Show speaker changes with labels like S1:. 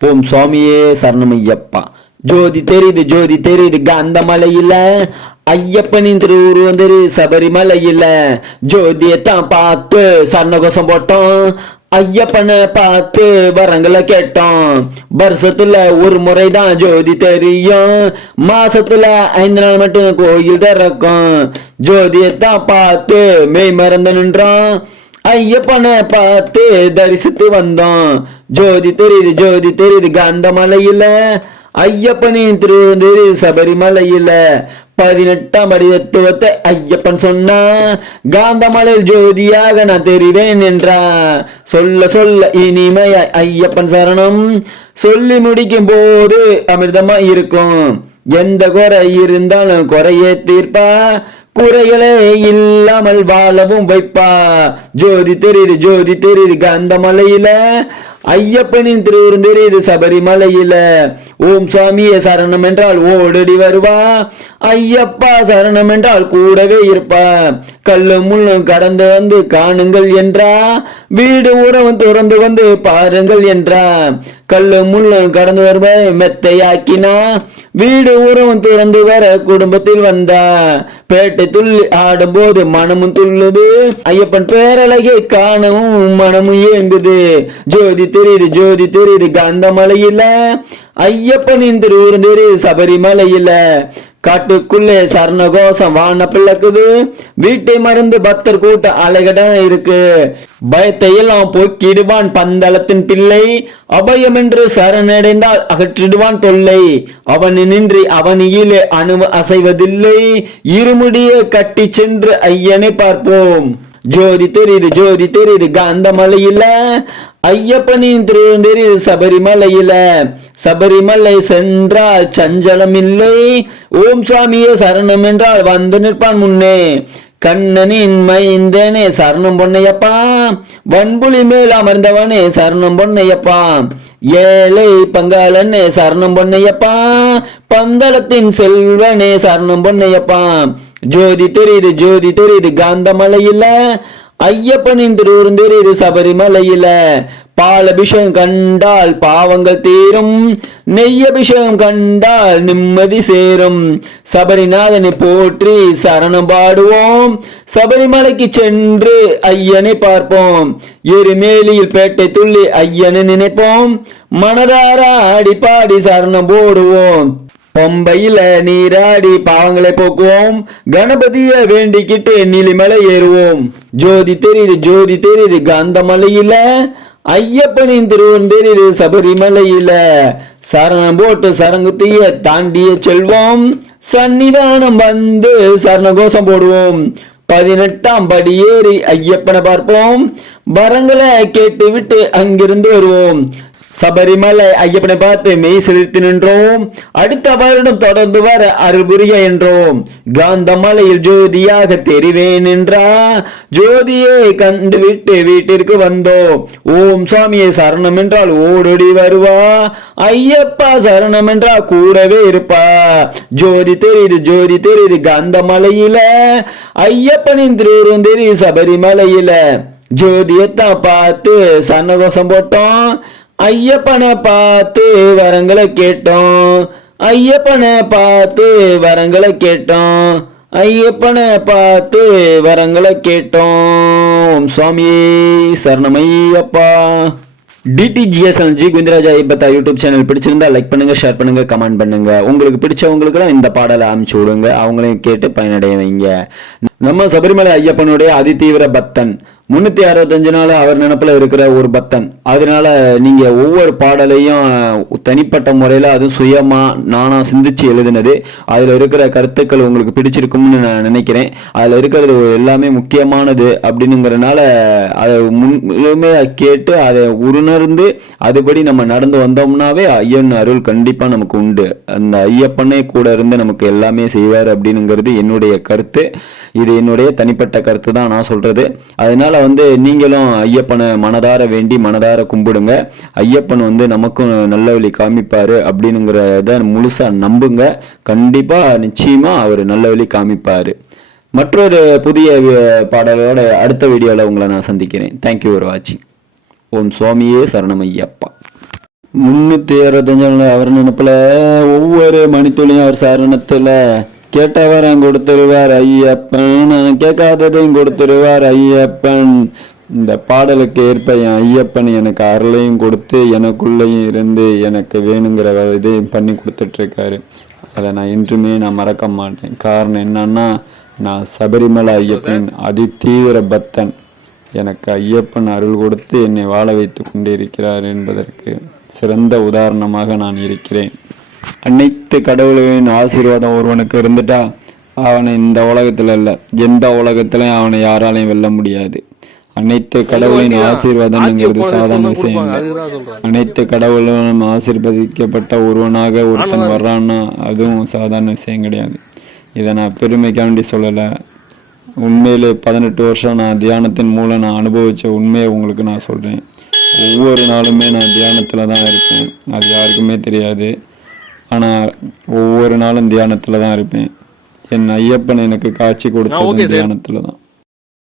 S1: ஓம் சுவாமியே சரணமையப்பா. ஜோதி தெரியுது ஜோதி தெரியுது காந்த மலையில ஐயப்பனின் திருவுருவம் தெரியுது சபரிமலையில. ஜோதியத்தான் பார்த்து சரணகோசம் போட்டோம். ஐயப்பனை பார்த்து வரங்களை கேட்டோம். வருஷத்துல ஒரு முறை தான் ஜோதி தெரியும். மாசத்துல ஐந்து நாள் மட்டும் கோயில் திறக்கும். ஜோதியத்தான் பார்த்து மெய் மறந்து நின்றோம். ஐயப்பனை பார்த்து தரிசித்து வந்தோம். ஜோதி தெரியுது ஜோதி தெரியுது காந்தமலையில ஐயப்பனின் திருவந்திரி சபரிமலையில பதினெட்டாம் அடி தத்துவத்தை ஐயப்பன் சொன்னா காந்தமலையில் ஜோதியாக நான் தெரிவேன் என்றான். சொல்ல சொல்ல இனிமைய ஐயப்பன் சரணம் சொல்லி முடிக்கும் போது அமிர்தமா இருக்கும். எந்த குறை இருந்தாலும் குறையே தீர்ப்பா குறைகளே இல்லாமல் வாழவும் வைப்பா. ஜோதி தெரியுது ஜோதி தெரியுது காந்தமலையில ஐயப்பனின் திருவுரும் இது சபரிமலையில. ஓம் சுவாமியே சரணம் என்றால் ஓடடி வருவா. ஐயப்பா சரணம் என்றால் கூடவே இருப்பா. கல்லு முள்ளும் கடந்து வந்து காணுங்கள் என்றா. வீடு உறவும் துறந்து வந்து பாருங்கள் என்றா. கல்லு முள்ளும் கடந்து வருவா மெத்தையாக்கினா. வீடு உறவும் துறந்து வர குடும்பத்தில் வந்தா. பேட்டை துள்ளி ஆடும்போது மனமும் துள்ளுது. ஐயப்பன் பேரழகை காணவும் மனமும் ஏங்குது. ஜோதி தெரியுது ஜோதி தெரியுது கந்தமலையில. ஐயப்பனின் திருவுரும் தெரியுது சபரிமலையில காட்டுக்குள்ளே சரணகோஷம் வான பிளக்குது. வீட்டை மறந்து பக்தர் கூட்ட அலைகடன் இருக்கு. பயத்தை எல்லாம் போக்கிடுவான் பந்தளத்தின் பிள்ளை. அபயம் என்று சரணடைந்தால் அகற்றிடுவான் தொல்லை. அவன் நின்றி அவனியிலே அணு அசைவதில்லை. இருமுடியை கட்டி சென்று ஐயனை பார்ப்போம். ஜோதி தெரியுது ஜோதி தெரியுது. காந்தமலையில ஐயப்பனின் திருவம் தெரியுது சபரிமலையில. சபரிமலை சென்றால் சஞ்சலம் இல்லை. ஓம் சுவாமியே சரணம் என்றால் வந்து நிற்பான் முன்னே. கண்ணனின் மைந்தனே சரணம் பொன்னையப்பா. வன்புலி மேல் அமர்ந்தவனே சரணம் பொன்னையப்பா. ஏழை பங்காளனே சரணம் பொன்னையப்பா. பந்தளத்தின் செல்வனே சரணம் பொன்னையப்பா. ஜோதி தெரியுது ஜோதி தெரியுது காந்தமலையில ஐயப்பனின் திருவுரும் தெரியுது சபரிமலையில. பால் அபிஷேகம் கண்டால் பாவங்கள் தீரும் நெய் அபிஷேகம் கண்டால் நிம்மதி சேரும். சபரிநாதனை போற்றி சரணம் பாடுவோம். சபரிமலைக்கு சென்று ஐயனை பார்ப்போம். எருமேலியில் பேட்டை துள்ளி ஐயனை நினைப்போம். மனதார ஆடி பாடி சரணம் போடுவோம். பம்பையில நீராடி பாவங்களை போக்குவோம். கணபதிய வேண்டிக்கிட்டு நீலிமலை ஏறுவோம். ஜோதி தெரியுது ஜோதி தெரியுது காந்தமலையில. ஐயப்பனின் திருவன் தெரியுது சபரிமலையில. சரணம் போட்டு சரங்குத்திய தாண்டிய செல்வோம். சன்னிதானம் வந்து சரணகோஷம் போடுவோம். பதினெட்டாம் படி ஏறி ஐயப்பனை பார்ப்போம். வரங்களை கேட்டு விட்டு அங்கிருந்து வருவோம். சபரிமலை ஐயப்பனை பார்த்து மெய் செலுத்தி நின்றோம். அடுத்த வருடம் தொடர்ந்து வர அருள்புரிய என்றோம். காந்தமலையில் ஜோதியாக தெரிவேன் என்றா ஜோதியை கண்டு விட்டு வீட்டிற்கு வந்தோம். ஓம் சுவாமியை சரணம் என்றால் ஓடோடி வருவா. ஐயப்பா சரணம் என்றால் கூடவே இருப்பா. ஜோதி தெரியுது ஜோதி தெரியுது காந்தமலையில. ஐயப்பனின் திருவுருவம் தெரியுது சபரிமலையில. ஜோதியத்தான் பார்த்து சன்னகோஷம் போட்டோம் ஐயப்பனை பார்த்து வரங்களை கேட்டோம். ஐயப்பனை பார்த்து வரங்களை கேட்டோம். ஐயப்பனை பார்த்து வரங்களை கேட்டோம். சுவாமியே சரணமையப்பா. டிடிஜிஎஸ் ஜி குந்திராஜா ஐபத்தா யூடியூப் சேனல் பிடிச்சிருந்தா லைக் பண்ணுங்க ஷேர் பண்ணுங்க கமெண்ட் பண்ணுங்க. உங்களுக்கு பிடிச்சவங்களுக்குலாம் இந்த பாடலை அனுப்பிச்சு விடுங்க. அவங்களையும் கேட்டு பயனடைய வைங்க நம்ம சபரிமலை ஐயப்பனுடைய அதிதீவிர பக்தன். முன்னூத்தி அறுபத்தஞ்சு நாள் அவர் நினப்பில் இருக்கிற ஒரு பக்தன். அதனால நீங்க ஒவ்வொரு பாடலையும் தனிப்பட்ட முறையில் அதுவும் சுயமா நானா சிந்திச்சு எழுதினது. அதில் இருக்கிற கருத்துக்கள் உங்களுக்கு பிடிச்சிருக்கும்னு நான் நினைக்கிறேன். அதில் இருக்கிறது எல்லாமே முக்கியமானது அப்படின்னுங்கிறனால அதை முழுமையா கேட்டு அதை உணர்ந்து அதுபடி நம்ம நடந்து வந்தோம்னாவே ஐயன் அருள் கண்டிப்பாக நமக்கு உண்டு. அந்த ஐயப்பனே கூட இருந்து நமக்கு எல்லாமே செய்வார் அப்படின்னுங்கிறது என்னுடைய கருத்து. இது என்னுடைய தனிப்பட்ட கருத்து தான் நான் சொல்றது. அதனால வந்து நீங்களும் ஐயப்பனை மனதார வேண்டி மனதார கும்பிடுங்க. ஐயப்பன் வந்து நமக்கும் நல்ல வழி காமிப்பார் அப்படின்னுங்கிறத முழுசாக நம்புங்க. கண்டிப்பாக நிச்சயமாக அவர் நல்ல வழி காமிப்பார். மற்றொரு புதிய பாடலோட அடுத்த வீடியோவில் உங்களை நான் சந்திக்கிறேன். தேங்க்யூ ஃபார் வாட்சிங் ஓம் சுவாமியே சரணம் ஐயப்பா. முன்னூத்தி அறுபத்தஞ்சு அவர் நினப்பில் ஒவ்வொரு மணித்துளியும் அவர் சரணத்தில் கேட்டவரம் கொடுத்துருவார் ஐயப்பன். கேட்காததையும் கொடுத்துருவார் ஐயப்பன். இந்த பாடலுக்கு ஏற்ப என் ஐயப்பன் எனக்கு அருளையும் கொடுத்து எனக்குள்ளேயும் இருந்து எனக்கு வேணுங்கிற இதையும் பண்ணி கொடுத்துட்ருக்காரு. அதை நான் இன்றுமே நான் மறக்க மாட்டேன். காரணம் என்னன்னா நான் சபரிமலை ஐயப்பனின் அதிதீவிர பக்தன். எனக்கு ஐயப்பன் அருள் கொடுத்து என்னை வாழ வைத்து கொண்டிருக்கிறார் என்பதற்கு சிறந்த உதாரணமாக நான் இருக்கிறேன். அனைத்து கடவுளின் ஆசீர்வாதம் ஒருவனுக்கு இருந்துட்டா அவனை இந்த உலகத்துல இல்ல. எந்த உலகத்திலையும் அவனை யாராலையும் வெல்ல முடியாது. அனைத்து கடவுளின் ஆசீர்வாதம்ங்கிறது சாதாரண விஷயம் அனைத்து கடவுளும் ஆசீர்வதிக்கப்பட்ட ஒருவனாக ஒருத்தன் வர்றான்னா அதுவும் சாதாரண விஷயம் கிடையாது. இதை நான் பெருமைக்காண்டி சொல்லலை. உண்மையிலே பதினெட்டு வருஷம் நான் தியானத்தின் மூலம் நான் அனுபவிச்ச உண்மையை உங்களுக்கு நான் சொல்கிறேன் ஒவ்வொரு நாளுமே நான் தியானத்தில் தான் இருப்பேன். அது யாருக்குமே தெரியாது. ஆனால் ஒவ்வொரு நாளும் தியானத்தில் தான் இருப்பேன். என் ஐயப்பன் எனக்கு காட்சி கொடுத்தது தியானத்தில் தான்